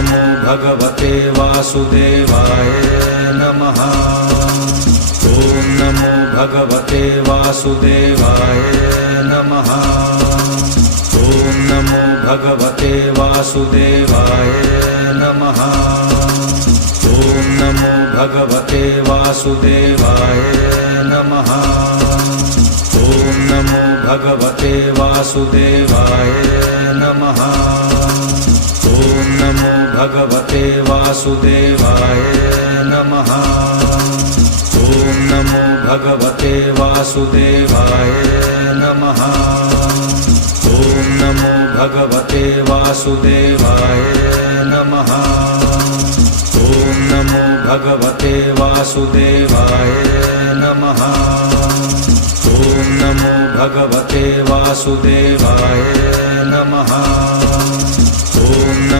नमो भगवते वासुदेवाय नमः। ॐ नमो भगवते वासुदेवाय नमः। ॐ नमो भगवते वासुदेवाय नमः। ॐ नमो भगवते वासुदेवाय नमः। ॐ नमो भगवते वासुदेवाय नमः। ॐ नमो भगवते वासुदेवाय नमः। ॐ नमो भगवते वासुदेवाय नमः। ॐ नमो भगवते वासुदेवाय नमः। ॐ नमो भगवते वासुदेवाय नमः। ॐ नमो भगवते वासुदेवाय नमः। ॐ